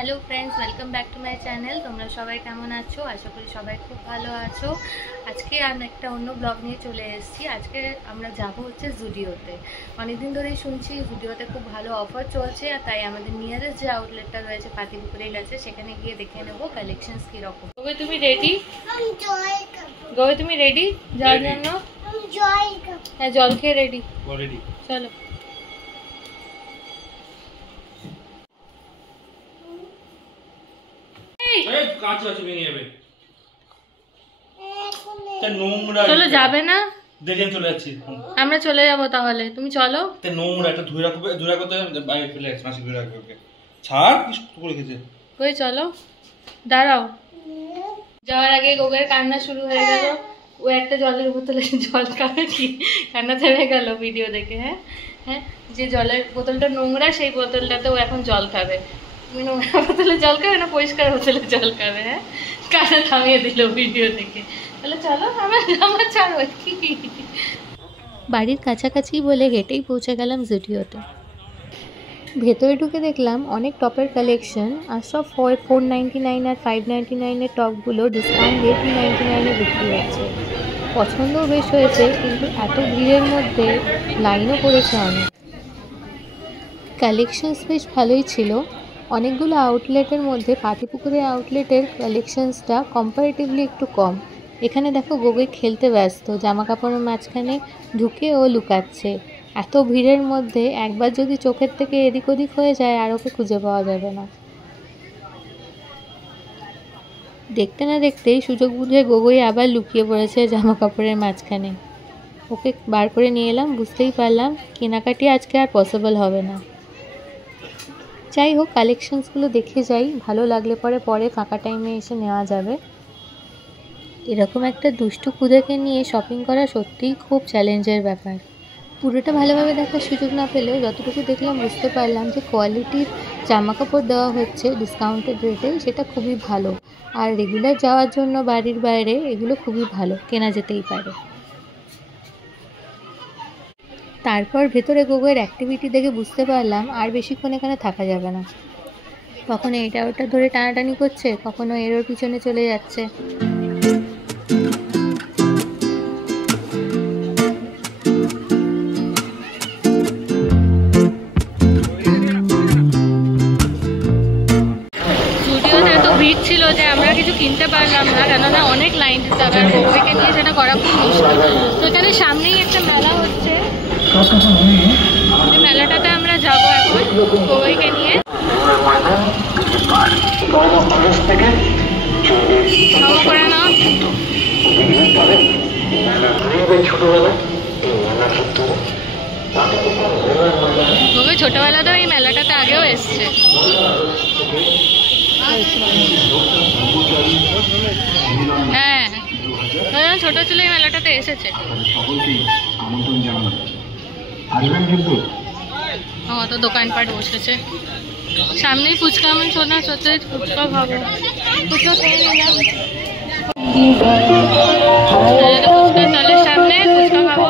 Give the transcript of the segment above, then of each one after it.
Hello friends, welcome back to my channel. তোমরা সবাই কেমন আছো? আশা করি সবাই খুব ভালো আছো। আজকে আমি একটা অন্য ব্লগ নিয়ে চলে এসেছি। আজকে আমরা যাব হচ্ছে জুডিওতে। অনেকদিন ধরেই শুনছি জুডিওতে খুব ভালো অফার চলছে, আর তাই আমাদের নিয়ারেস্ট যে আউটলেটটা রয়েছে পাতিপুকুরের কাছে, সেখানে গিয়ে দেখে নেবো কালেকশনস কীরকম। গৌরী তুমি রেডি? গৌরী তুমি রেডি যাওয়ার জন্য? হ্যাঁ, জল খেয়ে রেডি। চলো। চলো, যাবে না? আমরা চলে যাবো তাহলে, তুমি চলো। কই চলো, দাঁড়াও। যাওয়ার আগে গোগের কান্না শুরু হয়ে গেল। ও একটা জলের বোতলে জল খাবে, কি কান্না থেমে গেল ভিডিও দেখে। হ্যাঁ হ্যাঁ, যে জলের বোতলটা নোংরা সেই বোতলটাতে ও এখন জল খাবে। তুমি নোংরা বোতলে জল খাবে না পরিষ্কার বোতলে জল খাবে? হ্যাঁ, কান্না থামিয়ে দিল ভিডিও দেখে। তাহলে চলো, আমার ছাড়ো। কি বাড়ির কাছাকাছি বলে হেঁটেই পৌঁছে গেলাম জুডিওতে। ভেতরে ঢুকে দেখলাম অনেক টপের কালেকশন, আর সব 499 আর 599 টপগুলো ডিসকাউন্ট দিয়ে 299 বিক্রি হচ্ছে। পছন্দও বেশ হয়েছে, কিন্তু এত ভিড়ের মধ্যে লাইনও পড়েছে অনেক। কালেকশনস বেশ ভালোই ছিল। অনেকগুলো আউটলেটের মধ্যে পাতিপুকুরের আউটলেটের কালেকশনসটা কম্পারেটিভলি একটু কম। এখানে দেখো গোগৈ খেলতে ব্যস্ত, জামা কাপড়ের মাঝখানে ঢুকে ও লুকাচ্ছে। এত ভিড়ের মধ্যে একবার যদি চোখের থেকে এদিক ওদিক হয়ে যায় আর ওকে খুঁজে পাওয়া যাবে না। দেখতে না দেখতেই সুযোগ বুঝে গোগৈ আবার লুকিয়ে পড়েছে জামা কাপড়ের মাঝখানে। ওকে বার করে নিয়ে এলাম, বুঝতেই পারলাম কেনাকাটি আজকে আর পসিবল হবে না। যাই হোক, কালেকশনসগুলো দেখে যাই, ভালো লাগলে পরে ফাঁকা টাইমে এসে নেওয়া যাবে। এরকম একটা দুষ্টু খুদেকে নিয়ে শপিং করা সত্যিই খুব চ্যালেঞ্জের ব্যাপার। পুরোটা ভালোভাবে দেখার সুযোগ না পেলেও যতটুকু দেখলাম বুঝতে পারলাম যে কোয়ালিটির জামা কাপড় দেওয়া হচ্ছে ডিসকাউন্টেড রেটে, সেটা খুবই ভালো। আর রেগুলার যাওয়ার জন্য বাড়ির বাইরে এগুলো খুবই ভালো, কেনা যেতেই পারে। তারপর ভেতরে গোগৈয়ের অ্যাক্টিভিটি দেখে বুঝতে পারলাম আর বেশিক্ষণ এখানে থাকা যাবে না। কখনো এটা ওটা ধরে টানাটানি করছে, কখনো এর ওর পিছনে চলে যাচ্ছে। জুডিওতে এত ভিড় ছিল যে আমরা কিছু কিনতে পারলাম না, কেননা অনেক লাইন দিতে হবে, আর গোগৈকে নিয়ে সেটা করা খুব মুশকিল। তো এখানে সামনেই একটা মেলা হচ্ছে, মেলাটাতে আমরা যাবো এখন গোগৈকে নিয়ে। করে নাও। গোগৈ ছোটবেলাতেও এই মেলাটাতে আগেও এসছে। হ্যাঁ, ছোট ছিল এই মেলাটাতে এসেছে। তো দোকানপাট বসেছে সামনেই। ফুচকা আমি শোনা সত্যি ফুচকা খাবো, ফুচকা খেয়ে নিলাম। ফুচকা চালের সামনে ফুচকা খাবো।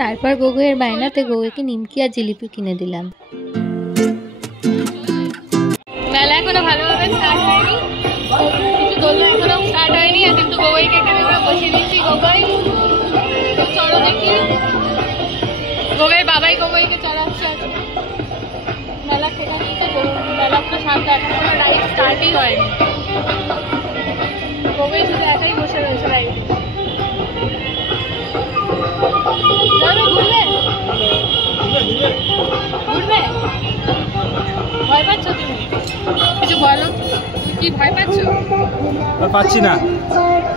তারপর গোগৈয়ের বায়নাতে গোগৈকে নিমকি আর জিলিপি কিনে দিলাম। মেলা এখনো ভালোভাবে স্টার্ট হয়নি, কিছু দোলনা এখনো স্টার্ট হয়নি, কিন্তু গোগৈকে এখানে আমরা বসিয়ে দিচ্ছি। গোগৈ চলো দেখি। গোগৈর বাবাই গোগৈকে চড়াচ্ছে। মেলা খেলা নিয়েছে, মেলা পুরো শান্ত, এখন কোনো রাইড স্টার্টই হয়নি। গোগৈ শুধু একাই বসে রয়েছে রাইড। ঘুরবে? ভয় পাচ্ছ তুমি? কিছু বলো, কি ভয় পাচ্ছ? পাচ্ছি না।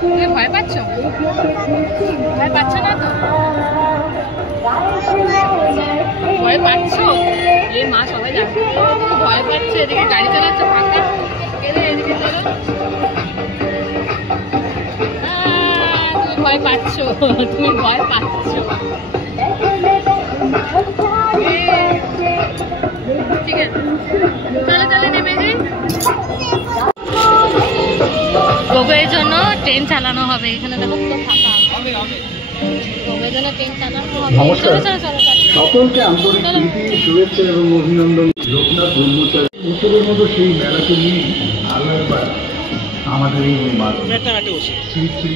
তুমি ভয় পাচ্ছ? ভয় পাচ্ছ না তো? ভয় পাচ্ছ? এই মা সবাই যাচ্ছে, ভয় পাচ্ছে। এদিকে গাড়ি চালাচ্ছে ফাঁকা, এদিকে চলো। ভয় পাচ্ছ, তুমি ভয় পাচ্ছ। ঠিক আছে, তাহলে তাহলে নেমে যাই। গোগোয়ের জন্য ট্রেন চালানো হবে। এখানে দেখো পুরো ফাঁকা। গোগোয়ের জন্য ট্রেন চালানো হবে। চলো চলো চলো সকলকে আন্তরিক প্রীতি, শুভেচ্ছা এবং অভিনন্দন। লোকনাথ ব্রহ্মচারী উৎসবের মতো সেই মেলাকে নিয়ে আরো একবার আমাদের এই শ্রী শ্রী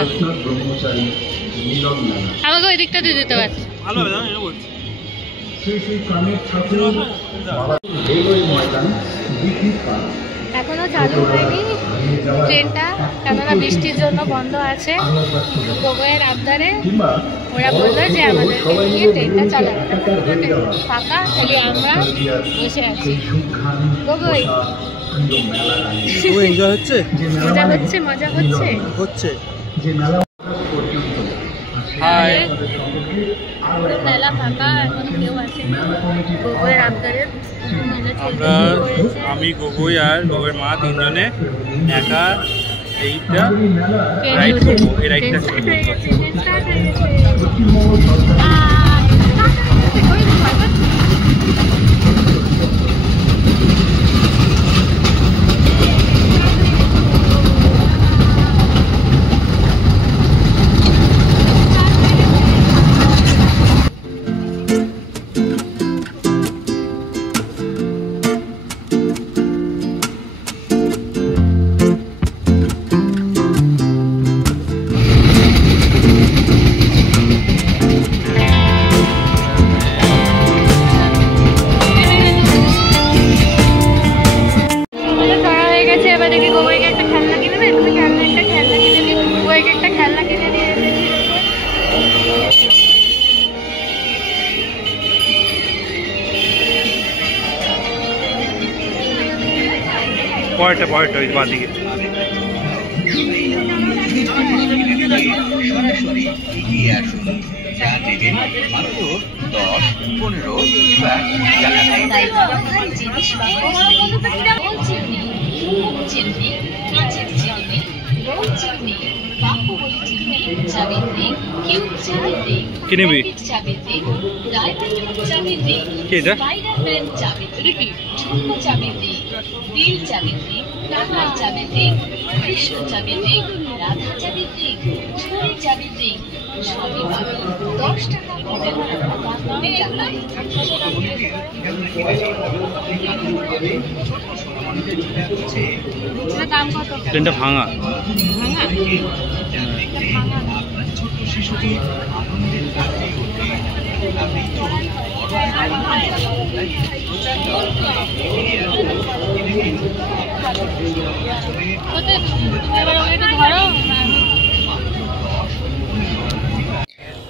লোকনাথ ব্রহ্মচারী মিলন মেলা। আমাকে ওই দিকটা দিয়ে দিতে পারছি। শ্রী শ্রী কামের ঠাকুর বাবা রেলওয়ে ময়দান বিক্রি পান। এখনো চালু হয়নি ট্রেনটা, কেননা বৃষ্টির জন্য বন্ধ আছে। গোগোয়ের আবদারে ওরা বললো যে আমাদের নিয়ে ট্রেনটা চালাবে, ফাঁকা খালি আমরা বসে আছি। গোগোই এনজয় হচ্ছে, মজা হচ্ছে, মজা হচ্ছে হচ্ছে যে মেলা পর্যন্ত হাই মেলা ফাঁকা, এখন কেউ আছে গোগোয়ের আবদারে। আমরা আমি গোগোই আর গোগোয়ের মা তিনজনে একা এইটা রাইড করবো। এই রাইডটা পরেরটা পরেরটা ওই বাদিকে সরাসরি এগিয়ে আসুন, যা নেবেন মাত্র 10-15 বা 20 টাকা। কি নিবি? কি এটা? তিল চাবিত্রি, টাকার চাবিত্রি, কৃষ্ণ চাবিত্রি, রাধা চাবিত্রি, ছড়ি চাবিত্রি, সবই পাবেন 10 টাকা করে। দাম কত? ট্রেনটা ভাঙা। ছোট্ট শিশুটি আনন্দের কাটিয়ে উঠবে। আপনি তো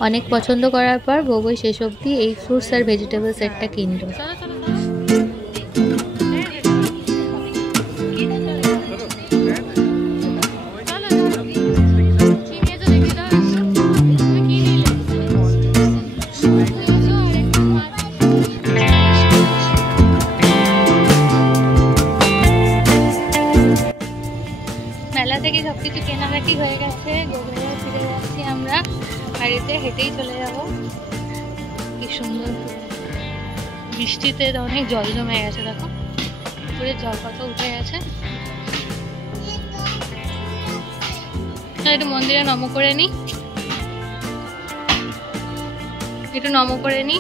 অনেক পছন্দ করার পর গোগোই শেষ অবধি এই ফ্রুটস আর ভেজিটেবল সেটটা কিনলো। মেলা থেকে সবকিছু কেনাকাটি হয়ে গেছে। গোগোয় ফিরে যাচ্ছি আমরা বাড়িতে, হেঁটেই চলে যাব। কি সুন্দর, বৃষ্টিতে অনেক জল জমে গেছে, দেখো পুরো জল কত উঠে গেছে। একটু মন্দিরে নম করে নি, একটু নম করে নি।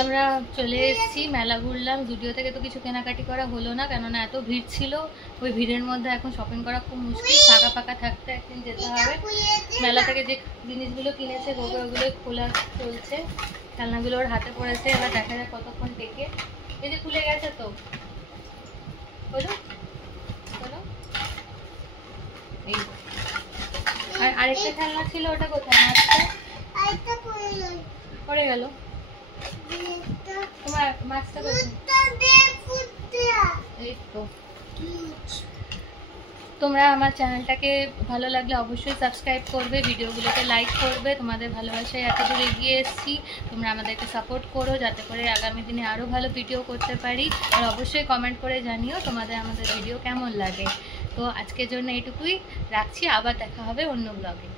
আমরা চলে এসেছি, মেলা ঘুরলাম। জুডিও থেকে তো কিছু কেনাকাটি করা হলো না, কেননা এত ভিড় ছিল। ওই ভিড়ের মধ্যে এখন শপিং করা খুব মুশকিল। ফাঁকা ফাঁকা থাকতে একদিন যেতে হবে। মেলা থেকে যে জিনিসগুলো কিনেছে গোগো ওগুলো খোলা চলছে। খেলনাগুলো ওর হাতে পড়েছে, এবার দেখা যায় কতক্ষণ টেকে। এই যে খুলে গেছে তো, বলো বলো। এই আর আরেকটা খেলনা ছিল, ওটা কোথায়? মাছটা পড়ে গেল। তোমার মাছটা কোথায়? এই তো তোমরা আমার চ্যানেলটাকে ভালো লাগলে অবশ্যই সাবস্ক্রাইব করবে, ভিডিওগুলোকে লাইক করবে। তোমাদের ভালোবাসায় এত দূর এগিয়ে এসেছি, তোমরা আমাদেরকে সাপোর্ট করো যাতে করে আগামী দিনে আরও ভালো ভিডিও করতে পারি। আর অবশ্যই কমেন্ট করে জানিও তোমাদের আমাদের ভিডিও কেমন লাগে। তো আজকের জন্য এটুকুই রাখছি, আবার দেখা হবে অন্য ব্লগে।